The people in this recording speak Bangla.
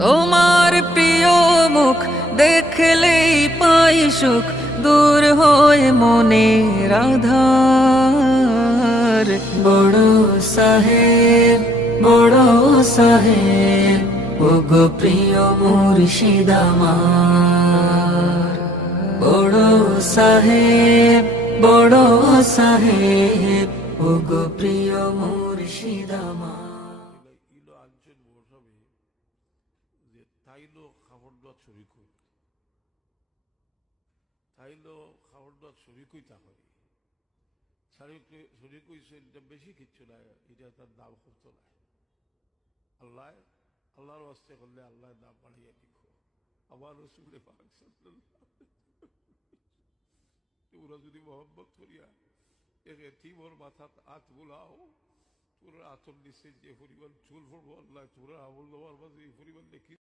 তোমার প্রিয় মুখ দেখলেই পাই সুখ, দূর হয় মনের আধার। বড় সাহেব, বড় সাহেব, ওগো প্রিয় মুর্শিদ আমার। বড় সাহেব, বড় সাহেব, ওগো প্রিয় মুর্শিদ আমার। ইলো আঞ্চল মৌসুমে যে তাইলো খাবার দাওয়া ছবি কই, তাইলো খাবার দাওয়া ছবি কই তা করি ছবি কইছে, এটা বেশি কিচ্ছু নাই, এটা তার দাম করতো না। আল্লাহ আল্লাহর ওয়াস্তে করলে আল্লাহ দাম বাড়িয়ে দিব। আমার রসুলে পাক তোমরা যদি মোহাম্মত করিয়া এতিমর মাথাত হাত বুলাও, তোরা আতর নিচে যে পরিমাণ চুল পড়বো আল্লাহ তোরা আমল দেওয়ার মাঝে এই পরিমাণ দেখি।